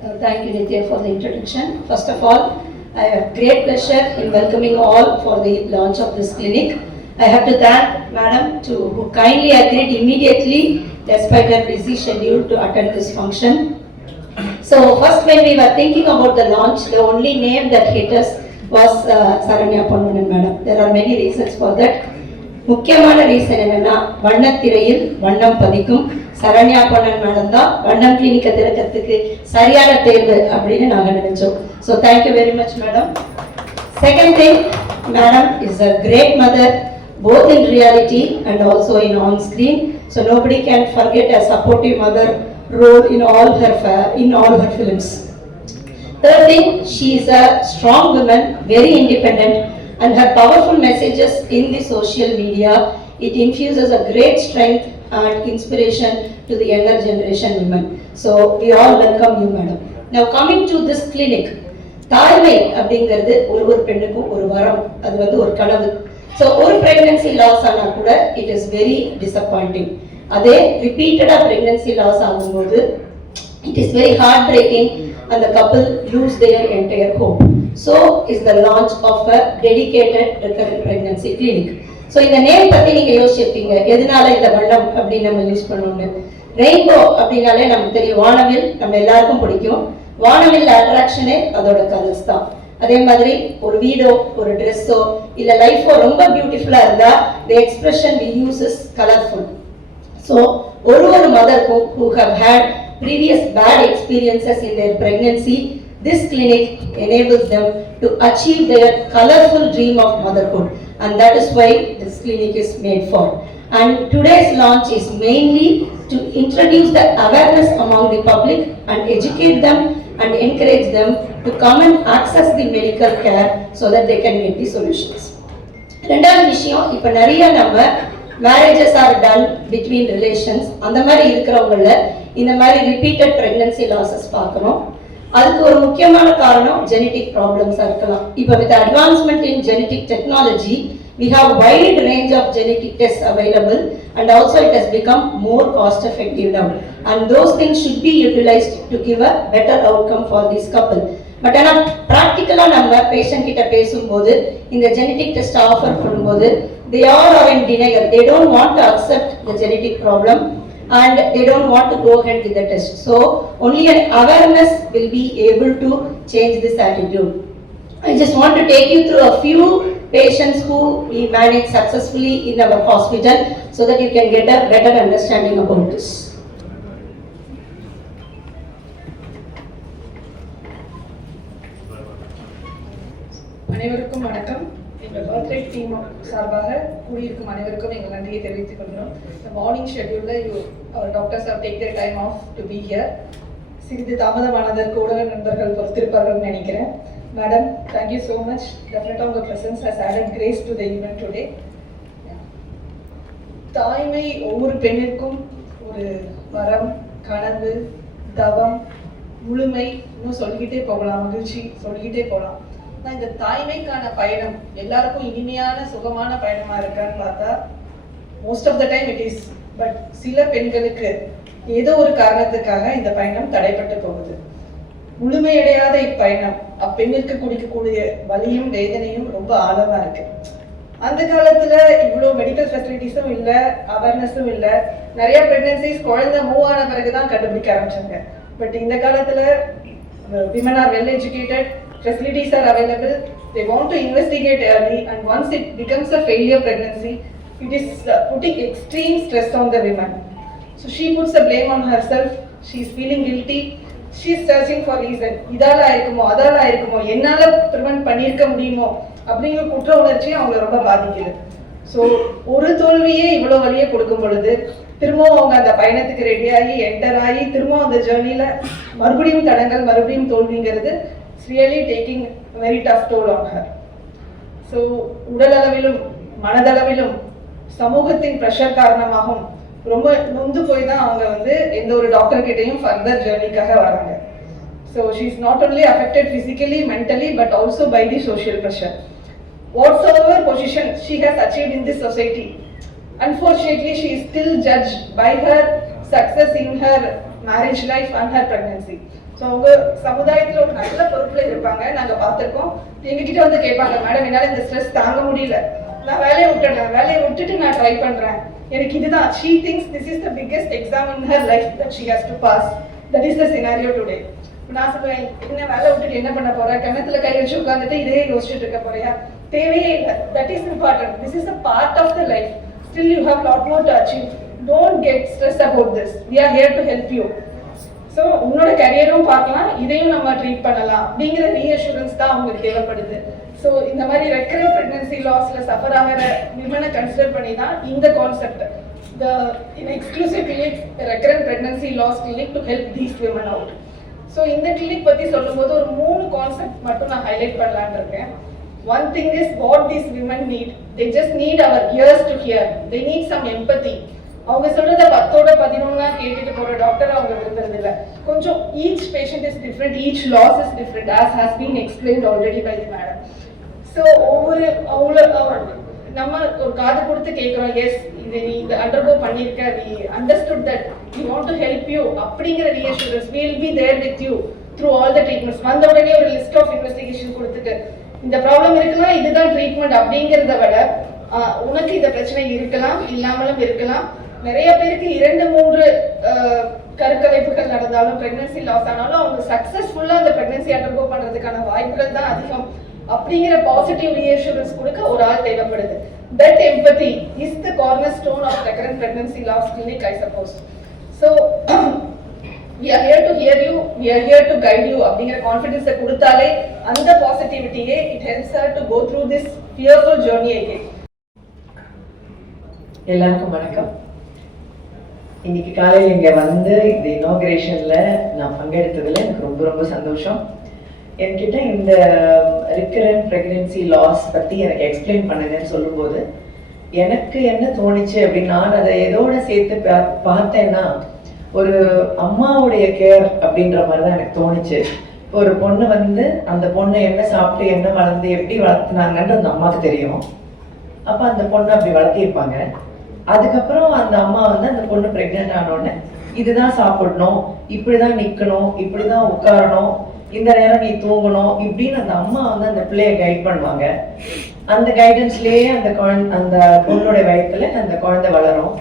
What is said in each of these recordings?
Thank you, Nitya, for the introduction. First of all, I have great pleasure in welcoming all for the launch of this clinic. I have to thank Madam who kindly agreed immediately, despite her busy schedule, to attend this function. So first, when we were thinking about the launch, the only name that hit us was Saranya Ponnanan Madam. There are many reasons for that. முக்கியமான reason என்னன்னா வண்ணத்திரையில் வண்ணம் பதிக்கும் Saranya Ponnan madam தான் வண்ணம் கிளினிக்கை திறக்கிறதுக்கு சரியான தேர்வு அப்படின்னு நாங்கள் நினைச்சோம். So thank you very much madam. Second thing, madam is a great mother both in reality and also in on screen. So nobody can forget a supportive mother role in all her films. Third thing, she is a strong woman, very independent, and her powerful messages in the social media, it infuses a great strength and inspiration to the younger generation women. So we all welcome you, madam. Now coming to this clinic, தாய்மை அப்படிங்கிறது ஒரு பெண்ணுக்கும் ஒரு வரம், அது வந்து ஒரு கனவு. ஸோ ஒரு பிரெக்னன்சி லாஸ் ஆனால் கூட இட் இஸ் வெரி டிசப்பாயிண்டிங். அதே ரிப்பீட்டடாக பிரெக்னன்சி லாஸ் ஆகும்போது it is very heartbreaking and the couple lose their entire hope. So is the launch of a dedicated recurrent pregnancy clinic. So இந்த name பத்தி நீங்க யோசிச்சிருப்பீங்க, எதனால இந்த வண்ணம் அப்படின்னு நம்ம யூஸ் பண்ணோம்னு. ரெயின்போ அப்படின்னாலே நமக்கு தெரியும், வானவில் நம்ம எல்லாருக்கும் பிடிக்கும். வானவில் அட்ராக்ஷனே அதோட கலர்ஸ் தான். அதே மாதிரி ஒரு வீடோ ஒரு ட்ரெஸ்ஸோ இல்ல லைஃபோ ரொம்ப பியூட்டிஃபுல்லா இருந்தா the expression we use is colorful. So ஒரு மதருக்கும் who have had previous bad experiences in their pregnancy, this clinic enables them to achieve their colorful dream of motherhood, and that is why this clinic is made for. And today's launch is mainly to introduce the awareness among the public and educate them and encourage them to come and access the medical care so that they can make the solutions. ரெண்டாவது விஷயம், இப்போ நிறைய நம்ம marriages are done between relations, அந்த மாதிரி இருக்கிறவங்கள இந்த மாதிரி ரிப்பீட்டட் பிரெக்னன்சி லாசஸ் பார்க்குறோம். அதுக்கு ஒரு முக்கியமான காரணம் ஜெனட்டிக் ப்ராப்ளம்ஸாக இருக்கலாம். இப்போ with advancement in genetic technology we have wide range of genetic tests available, and also it has become more cost effective now, and those things should be utilized to give a better outcome for this couple. But ana practically நம்ம patient கிட்ட பேசும்போது இந்த genetic test offer பண்ணும்போது they all are in denial. They don't want to accept the genetic problem and they don't want to go ahead with the test. So only an awareness will be able to change this attitude. I just want to take you through a few patients who we manage successfully in our hospital so that you can get a better understanding about this. அனைவருக்கும் வணக்கம். எங்கள் birthday team சார்பாக கூடியிருக்கும் அனைவருக்கும் எங்கள் நன்றியை தெரிவித்துக் கொள்கிறோம். இந்த மார்னிங் ஷெட்யூலில் doctors have take their time off to be here. சிறிது தாமதமானதற்கு ஊடக நண்பர்கள் பொறுத்திருப்பார்கள் நினைக்கிறேன். Madam, thank you so much. Definitely your presence has added grace to the event today. தாய்மை ஒவ்வொரு பெண்ணிற்கும் ஒரு வரம், கனவு, தவம், முழுமை, இன்னும் சொல்லிக்கிட்டே போகலாம், மகிழ்ச்சி சொல்லிக்கிட்டே போகலாம். ஆனால் இந்த தாய்மைக்கான பயணம் எல்லாருக்கும் இனிமையான சுகமான பயணமா இருக்கான்னு பார்த்தா most of the time it is. But சில பெண்களுக்கு ஏதோ ஒரு காரணத்துக்காக இந்த பயணம் தடைப்பட்டு போகுது. முழுமையடையாத இப்பயணம் அப்பெண்ணிற்கு குடிக்கக்கூடிய வலியும் வேதனையும் ரொம்ப ஆழமா இருக்கு. அந்த காலத்துல இவ்வளவு மெடிக்கல் ஃபெசிலிட்டிஸும் இல்லை, அவேர்னஸும் இல்லை. நிறைய பிரெக்னன்சிஸ் குழந்தை மூவ் ஆன பிறகுதான் கண்டுபிடிக்க ஆரம்பிச்சாங்க. பட் இந்த காலத்துல women are well educated, facilities are available, they want to investigate early, and once it becomes a failure pregnancy, it is putting extreme stress on the women. So she puts the blame on herself, she is feeling guilty, she is searching for reason. இதால இருக்குமோ அதால இருக்குமோ, என்னால prevent பண்ணியிருக்க முடியுமோ அப்படிங்கிற குற்ற உணர்ச்சி அவங்களை ரொம்ப பாதிக்குது. ஸோ ஒரு தோல்வியே இவ்வளோ வழியை கொடுக்கும் பொழுது திரும்பவும் அவங்க அந்த பயணத்துக்கு ரெடியாகி என்டர் ஆகி திரும்பவும் அந்த ஜேர்னியில் மறுபடியும் தடங்கள் மறுபடியும் தோல்விங்கிறது really taking very tough toll on her. So உடல் அளவிலும் மனதளவிலும் சமூகத்தின் ப்ரெஷர் காரணமாகவும் ரொம்ப நொந்து போய் தான் அவங்க வந்து எந்த ஒரு டாக்டர் கிட்டையும் ஃபர்தர் ஜேர்னிக்காக வராங்க. So she is not only affected physically mentally but also by the social pressure. Whatsoever position she has achieved in this society, unfortunately she is still judged by her success in her marriage life and her pregnancy. So அவங்க சமுதாயத்தில் ஒரு நல்ல பொறுப்பில் இருப்பாங்க. நாங்கள் பார்த்துருக்கோம். எங்ககிட்ட வந்து கேட்பாங்க, மேடம் என்னால் இந்த ஸ்ட்ரெஸ் தாங்க முடியல, நான் வேலையை விட்டுட்டேன், வேலையை விட்டுட்டு நான் ட்ரை பண்ணுறேன், எனக்கு இதுதான். She thinks this is the biggest exam in her life that she has to pass. That is the scenario today. நான் சொல்லுவேன், என்ன வேலை விட்டுட்டு என்ன பண்ண போற, கிணத்துல கை வச்சு உட்காந்துட்டு இதே யோசிச்சுட்டு இருக்க போறியா? தேவையே இல்லை. That is important. This is a part of the life. Still you have lot more to achieve. Don't get stress about this. We are here to help you. So உன்னோட கரியரும் பார்க்கலாம், இதையும் நம்ம ட்ரீட் பண்ணலாம் அப்படிங்கிற ரீஅஷூரன்ஸ் தான் அவங்களுக்கு தேவைப்படுது. ஸோ இந்த மாதிரி ரெக்கரண்ட் ப்ரெக்னன்சி லாஸில் சஃபர் ஆகிற விமனை கன்சிடர் பண்ணி தான் இந்த concept, the exclusive clinic recurrent pregnancy loss clinic to help these women out. So இந்த கிளினிக் பற்றி சொல்லும்போது ஒரு 3 கான்செப்ட் மட்டும் நான் ஹைலைட் பண்ணலான்னு இருக்கேன். One thing is what these women need. They just need our ears to hear. They need some empathy. அவங்க சொல்றத 10ஓட 11 கேட்டுட்டு போற டாக்டர் அவங்க விரும்புறது இல்லை. கொஞ்சம் each patient is different, each loss is different, as has been explained already by the madam. So ஒவ்வொரு நம்ம ஒரு காது கொடுத்து கேட்குறோம், எஸ் இது நீ இந்த அண்டர்கோ பண்ணியிருக்க, we understood that, we want to help you அப்படிங்கிற reassurance, we will be there with you through all the treatments. வந்த உடனே ஒரு லிஸ்ட் ஆஃப் இன்வெஸ்டிகேஷன் கொடுத்துட்டு இந்த ப்ராப்ளம் இருக்குன்னா இதுதான் ட்ரீட்மெண்ட் அப்படிங்கிறத விட, உனக்கு இந்த பிரச்சனை இருக்கலாம், இல்லாமலும் இருக்கலாம். நிறைய பேருக்கு 2-3 கருக்கலைப்புகள் நடந்தாலும் பிரெக்னன்சி லாஸ் ஆனாலும் அவங்க சக்சஸ்ஃபுல்லா அந்த பிரெக்னன்சி அண்டர்கோ பண்றதுக்கான வாய்ப்புகள் தான் அதிகம். அப்படிங்கிற பாசிட்டிவ் ரீஅஷூரன்ஸ் கொடுக்க ஒரு ஆள் தேவைப்படுது. That empathy is the cornerstone of recurrent pregnancy loss clinic, I suppose. So we are here to hear you, we are here to guide you அப்படிங்கிற கான்ஃபிடன்ஸை கொடுத்தாலே அந்த பாசிட்டிவிட்டியே it helps her to go through this fearful journey again. எல்லாருக்கும் வணக்கம். இன்னைக்கு காலையில் இங்கே வந்து இந்த இனாகிரேஷனில் நான் பங்கெடுத்ததில் எனக்கு ரொம்ப ரொம்ப சந்தோஷம். என்கிட்ட இந்த ரிக்கரண்ட் ப்ரெக்னென்சி லாஸ் பற்றி எனக்கு எக்ஸ்பிளைன் பண்ணுங்கன்னு சொல்லும்போது எனக்கு என்ன தோணுச்சு அப்படின்னு நான் அதை எதோட சேர்த்து பார்த்தேன்னா, ஒரு அம்மாவுடைய கேர் அப்படின்ற மாதிரி தான் எனக்கு தோணுச்சு. ஒரு பொண்ணு வந்து அந்த பொண்ணு என்ன சாப்பிட்டு என்ன வளர்ந்து எப்படி வளர்த்துனாங்கன்னு அந்த அம்மாவுக்கு தெரியும். அப்போ அந்த பொண்ணு அப்படி வளர்த்திருப்பாங்க. அதுக்கப்புறம் அந்த அம்மா வந்து அந்த பொண்ணு ப்ரெக்னென்ட் ஆனோடனே இதுதான் சாப்பிடணும், இப்படிதான் நிற்கணும், இப்படிதான் உட்காரணும், இந்த நேரம் நீ தூங்கணும் இப்படின்னு அந்த அம்மா வந்து அந்த பிள்ளைய கைட் பண்ணுவாங்க. அந்த கைடன்ஸ்லேயே அந்த பொண்ணுடைய வயத்துல அந்த குழந்தை வளரும்.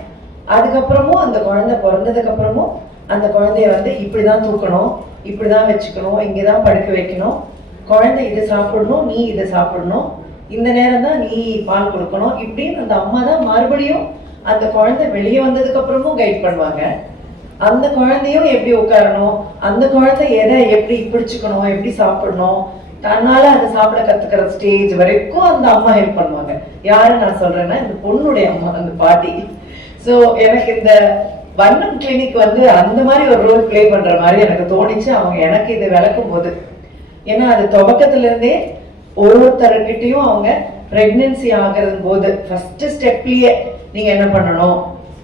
அதுக்கப்புறமும் அந்த குழந்தை பிறந்ததுக்கு அப்புறமும் அந்த குழந்தைய வந்து இப்படிதான் தூக்கணும், இப்படிதான் வச்சுக்கணும், இங்கேதான் படுக்க வைக்கணும், குழந்தை இதை சாப்பிடணும், நீ இதை சாப்பிடணும், இந்த நேரம் தான் நீ பால் கொடுக்கணும், இப்படின்னு அந்த அம்மா தான் மறுபடியும் அந்த குழந்தை வெளியே வந்ததுக்கு அப்புறமும் கைட் பண்ணுவாங்க. அந்த குழந்தையும் எப்படி உட்காரணும், அந்த குழந்தை எதை எப்படி பிடிச்சுக்கணும், எப்படி சாப்பிடணும், தன்னால அதை சாப்பிட கத்துக்கிற ஸ்டேஜ் வரைக்கும் அந்த அம்மா ஹெல்ப் பண்ணுவாங்க. யாரு நான் சொல்றேன்னா இந்த பொண்ணுடைய அம்மா, அந்த பாட்டி. ஸோ எனக்கு இந்த வண்ணம் கிளினிக் வந்து அந்த மாதிரி ஒரு ரோல் பிளே பண்ற மாதிரி எனக்கு தோணிச்சு அவங்க எனக்கு இதை விளக்கும் போது. ஏன்னா அது துவக்கத்துல இருந்தே ஒவ்வொருத்தர்கிட்டையும் அவங்க பிரெக்னன்சி ஆகிறது போது ஃபர்ஸ்ட் ஸ்டெப்லயே நீங்க என்ன பண்ணணும்,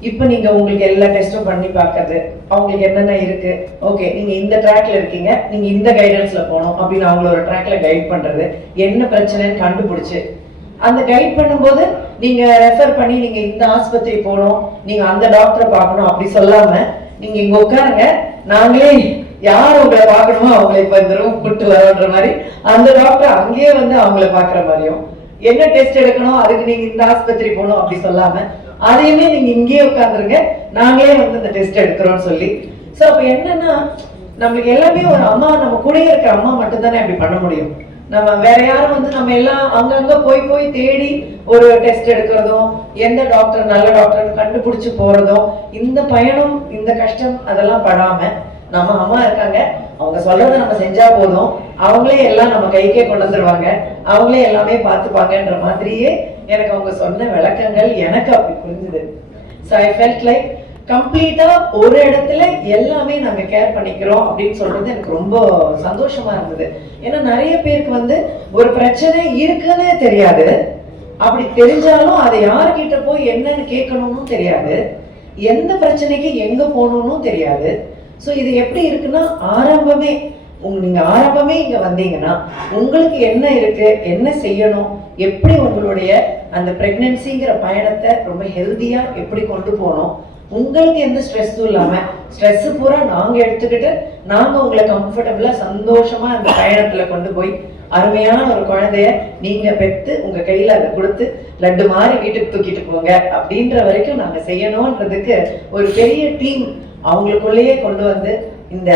இப்போ நீங்க உங்களுக்கு எல்லா டெஸ்டும் பண்ணி பார்க்கறது, அவங்களுக்கு என்னென்ன இருக்கு, ஓகே நீங்க இந்த ட்ராக்ல இருக்கீங்க, நீங்க இந்த கைடன்ஸ்ல போகணும் அப்படின்னு அவங்கள ஒரு ட்ராக்ல கைட் பண்றது, என்ன பிரச்சனைன்னு கண்டுபிடிச்சு அந்த கைட் பண்ணும்போது நீங்க ரெஃபர் பண்ணி நீங்க இந்த ஆஸ்பத்திரி போகணும், நீங்க அந்த டாக்டரை பார்க்கணும் அப்படி சொல்லாம நீங்க இங்க உட்காருங்க, நாங்களே யார் உங்களை பார்க்கணுமோ அவங்களை இப்ப இந்த ரூம் கூட்டு வரோன்ற மாதிரி அந்த டாக்டர் அங்கேயே வந்து அவங்கள பாக்குற மாதிரியும், என்ன டெஸ்ட் எடுக்கணும் அதுக்கு நீங்க இந்த ஆஸ்பத்திரி போகணும் அப்படி சொல்லாம அதையுமே நீங்க இங்கேயே உட்காந்துருங்க, நாங்களே வந்து இந்த டெஸ்ட் எடுக்கிறோம்னு சொல்லி. ஸோ அப்ப என்னன்னா நம்மளுக்கு எல்லாமே ஒரு அம்மா, நம்ம கூட இருக்கிற அம்மா மட்டும்தானே அப்படி பண்ண முடியும். நம்ம வேற யாரும் வந்து நம்ம எல்லாம் அங்கங்க போய் தேடி ஒரு டெஸ்ட் எடுக்கிறதும் எந்த டாக்டர் நல்ல டாக்டர் கண்டுபிடிச்சு போறதும் இந்த பயணம் இந்த கஷ்டம் அதெல்லாம் படாம நம்ம அம்மா இருக்காங்க, அவங்க சொல்றதை நம்ம செஞ்சா போதும், அவங்களே எல்லாம் நம்ம கைக்கே கொண்டு வந்துருவாங்க, அவங்களே எல்லாமே பார்த்துப்பாங்கன்ற மாதிரியே எனக்கு அவங்க சொன்ன விளக்கங்கள் எனக்கு அப்படி புரிஞ்சுது. ஸோ ஐ ஃபெல்ட் லைக் கம்ப்ளீட்டா ஒரு இடத்துல எல்லாமே நாங்க கேர் பண்ணிக்கிறோம் அப்படின்னு சொல்றது எனக்கு ரொம்ப சந்தோஷமா இருந்தது. ஏன்னா நிறைய பேருக்கு வந்து ஒரு பிரச்சனை இருக்குன்னு தெரியாது, அப்படி தெரிஞ்சாலும் அதை யாருக்கிட்ட போய் என்னன்னு கேட்கணும்னு தெரியாது, எந்த பிரச்சனைக்கு எங்க போகணும்னு தெரியாது. ஸோ இது எப்படி இருக்குன்னா ஆரம்பமே நீங்க ஆரம்பமே இங்க வந்தீங்கன்னா உங்களுக்கு என்ன இருக்கு, என்ன செய்யணும், எப்படி உங்களுடைய அந்த பிரெக்னன்சிங்கிற பயணத்தை ரொம்ப ஹெல்தியா எப்படி கொண்டு போகணும் உங்களுக்கு எந்த ஸ்ட்ரெஸ்ஸும் இல்லாம ஸ்ட்ரெஸ் பூரா நாங்க எடுத்துக்கிட்டு நாங்க உங்களை கம்ஃபர்டபுளா சந்தோஷமா அந்த பயணத்துல கொண்டு போய் அருமையான ஒரு குழந்தைய நீங்க பெத்து உங்க கையில அதை கொடுத்து லட்டு மாதிரி வீட்டுக்கு தூக்கிட்டு போங்க அப்படின்ற வரைக்கும் நாங்க செய்யணும்ன்றதுக்கு ஒரு பெரிய டீம் அவங்களுக்குள்ளேயே கொண்டு வந்து இந்த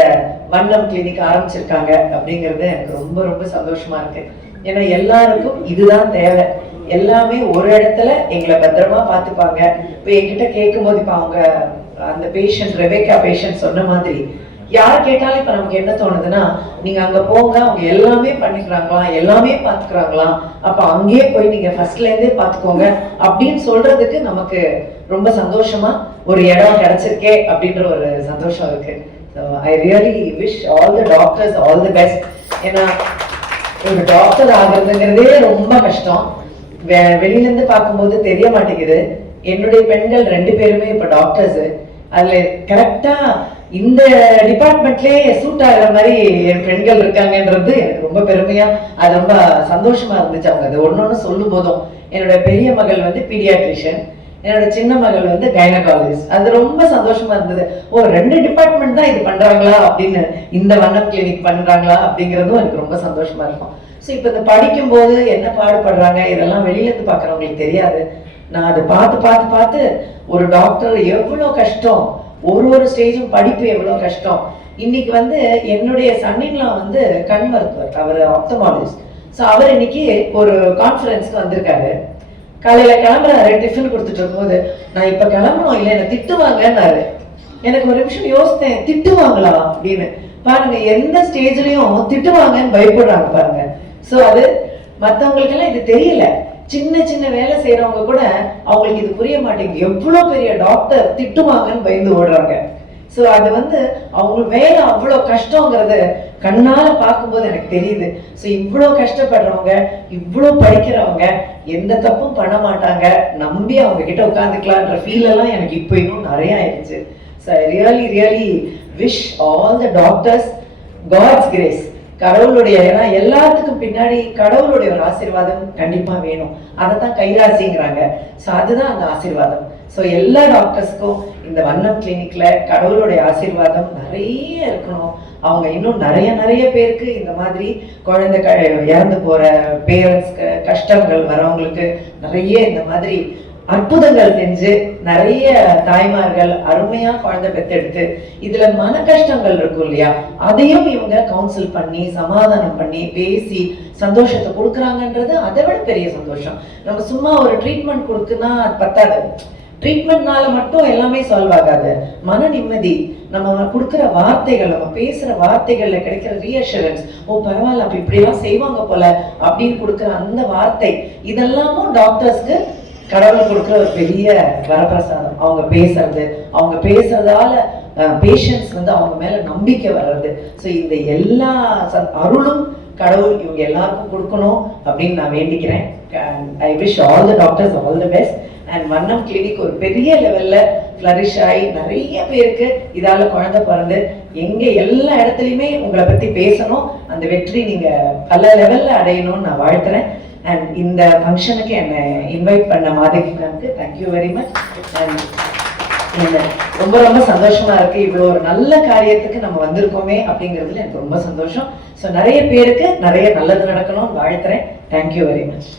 வண்ணம் கிளினிக் ஆரம்பிச்சிருக்காங்க அப்படிங்கிறது எனக்கு ரொம்ப ரொம்ப சந்தோஷமா இருக்கு. ஏன்னா எல்லாருக்கும் இதுதான் தேவை. எல்லாமே ஒரு இடத்துல எங்களை பத்திரமா பார்த்துப்பாங்க. இப்போ என்கிட்ட கேட்கும் போது இப்போ அவங்க அந்த பேஷண்ட் ரெபேக்கா பேஷண்ட் சொன்ன மாதிரி யார் கேட்டாலும் இப்ப நமக்கு என்ன தோணுதுன்னா, நீங்க அங்க போங்க, அவங்க எல்லாமே பண்ணிக்கிறாங்களா, எல்லாமே பாத்துக்கிறாங்களாம், அப்ப அங்கேயே போய் நீங்க ஃபர்ஸ்ட்ல இருந்தே பாத்துக்கோங்க அப்படின்னு சொல்றதுக்கு நமக்கு ரொம்ப சந்தோஷமா ஒரு இடம் கிடைச்சிருக்கே அப்படின்ற ஒரு சந்தோஷம் இருக்கு. So I really wish all the doctors all the best. ஏன்னா ஒரு டாக்டர் ஆகுறதுங்கிறதே ரொம்ப கஷ்டம். வெளியில இருந்து பார்க்கும்போது தெரிய மாட்டேங்குது. என்னுடைய பெண்கள் 2 பேருமே இப்ப டாக்டர்ஸ். அதுல கரெக்டா இந்த டிபார்ட்மெண்ட்லயே சூட் ஆகிற மாதிரி என் பெண்கள் இருக்காங்கன்றது எனக்கு ரொம்ப பெருமையா, அது ரொம்ப சந்தோஷமா இருந்துச்சு. அவங்க அது ஒன்னொன்னு சொல்லும் போதும், என்னோட பெரிய மகள் வந்து பீடியாட்ரிஷியன், என்னோட சின்ன மகள் வந்து கைனகாலஜிஸ்ட். அது ரொம்ப சந்தோஷமா இருந்தது. ஓ 2 டிபார்ட்மெண்ட் தான் இது பண்றாங்களா அப்படின்னு, இந்த வண்ணம் கிளினிக் பண்றாங்களா அப்படிங்கிறதும் எனக்கு ரொம்ப சந்தோஷமா இருக்கும். ஸோ இப்போ இந்த படிக்கும் போது என்ன பாடுபடுறாங்க இதெல்லாம் வெளியில இருந்து பாக்குறவங்களுக்கு தெரியாது. நான் அதை பார்த்து பார்த்து பார்த்து ஒரு டாக்டர் எவ்வளவு கஷ்டம், ஒரு ஸ்டேஜும் படிப்பு எவ்வளவு கஷ்டம். இன்னைக்கு வந்து என்னுடைய சன்னின்லாம் வந்து கண் மருத்துவர், அவர் ஆப்தமாலஜிஸ்ட். ஸோ அவர் இன்னைக்கு ஒரு கான்ஃபரன்ஸ்க்கு வந்திருக்காரு. காலையில கிளம்புறாரு, டிஃபன் கொடுத்துட்டு இருக்கும்போது, நான் இப்ப கிளம்பணும் இல்லை என்ன திட்டுவாங்கன்னாரு. எனக்கு ஒரு நிமிஷம் யோசித்தேன், திட்டுவாங்களா அப்படின்னு. பாருங்க, எந்த ஸ்டேஜ்லயும் திட்டுவாங்கன்னு பயப்படுறாங்க பாருங்க. ஸோ அது மற்றவங்களுக்கெல்லாம் இது தெரியல. சின்ன சின்ன வேலை செய்யறவங்க கூட அவங்களுக்கு இது புரிய மாட்டேங்குது. எவ்வளவு பெரிய டாக்டர் திட்டுவாங்கன்னு பயந்து ஓடுறாங்க. ஸோ அது வந்து அவங்க வேலை அவ்வளோ கஷ்டங்கிறத கண்ணால பார்க்கும்போது எனக்கு தெரியுது. ஸோ இவ்வளோ கஷ்டப்படுறவங்க, இவ்வளோ படிக்கிறவங்க எந்த தப்பும் பண்ண மாட்டாங்க, நம்பி அவங்க கிட்ட உட்காந்துக்கலான்ற ஃபீல் எல்லாம் எனக்கு இப்போ இன்னும் நிறைய ஆயிடுச்சு. So I really wish all the doctors God's grace. கடவுளுடைய, ஏன்னா எல்லாத்துக்கும் பின்னாடி கடவுளுடைய ஒரு ஆசீர்வாதம் கண்டிப்பா வேணும். அதைத்தான் கைராசிங்கிறாங்க. ஸோ அதுதான் அந்த ஆசீர்வாதம். ஸோ எல்லா டாக்டர்ஸ்க்கும் இந்த வண்ணம் கிளினிக்ல கடவுளுடைய ஆசீர்வாதம் நிறைய இருக்கணும். அவங்க இன்னும் நிறைய பேருக்கு இந்த மாதிரி குழந்தை இறந்து போற பேரண்ட்ஸ்க்கு, கஷ்டங்கள் வரவங்களுக்கு நிறைய இந்த மாதிரி அற்புதங்கள் செஞ்சு நிறைய தாய்மார்கள் அருமையா குழந்தை பெற்றெடுத்து, இதுல மன கஷ்டங்கள் இருக்கும் இல்லையா, அதையும் இவங்க கவுன்சில் பண்ணி சமாதானம் பண்ணி பேசி சந்தோஷத்தை கொடுக்குறாங்கன்றது அதை விட பெரிய சந்தோஷம். நம்ம சும்மா ஒரு ட்ரீட்மெண்ட் கொடுக்குன்னா அது பத்தாது. ட்ரீட்மெண்ட்னால மட்டும் எல்லாமே சால்வ் ஆகாது. மன நிம்மதி, நம்ம கொடுக்குற வார்த்தைகள், நம்ம பேசுற வார்த்தைகள்ல கிடைக்கிற ரீஅஷூரன்ஸ், ஓ பரவாயில்ல அப்ப இப்படி எல்லாம் செய்வாங்க போல அப்படின்னு கொடுக்குற அந்த வார்த்தை, இதெல்லாமும் டாக்டர்ஸ்க்கு கடவுள் கொடுக்குற ஒரு பெரிய வரப்பிரசாதம். அவங்க பேசுறதால பேஷண்ட்ஸ் வந்து அவங்க மேல நம்பிக்கை வர்றது. ஸோ இந்த எல்லா அருளும் கடவுள் இவங்க எல்லாருக்கும் கொடுக்கணும் அப்படின்னு நான் வேண்டிக்கிறேன். I wish all the doctors all the best. And வண்ணம் கிளினிக் ஒரு பெரிய லெவல்ல ஃப்ளரிஷ் ஆகி நிறைய பேருக்கு இதால குழந்தை பிறந்து எங்க எல்லா இடத்துலையுமே உங்களை பத்தி பேசணும், அந்த வெற்றி நீங்க பல லெவல்ல அடையணும்னு நான் வாழ்த்துறேன். அண்ட் இந்த ஃபங்க்ஷனுக்கு என்னை இன்வைட் பண்ண மாதவி மேம்க்கு தேங்க்யூ வெரி மச். அண்ட் ரொம்ப சந்தோஷமா இருக்கு. இவ்வளவு ஒரு நல்ல காரியத்துக்கு நம்ம வந்திருக்கோமே அப்படிங்கிறதுல எனக்கு ரொம்ப சந்தோஷம். ஸோ நிறைய பேருக்கு நிறைய நல்லது நடக்கணும்னு வாழ்த்துறேன். Thank you very much.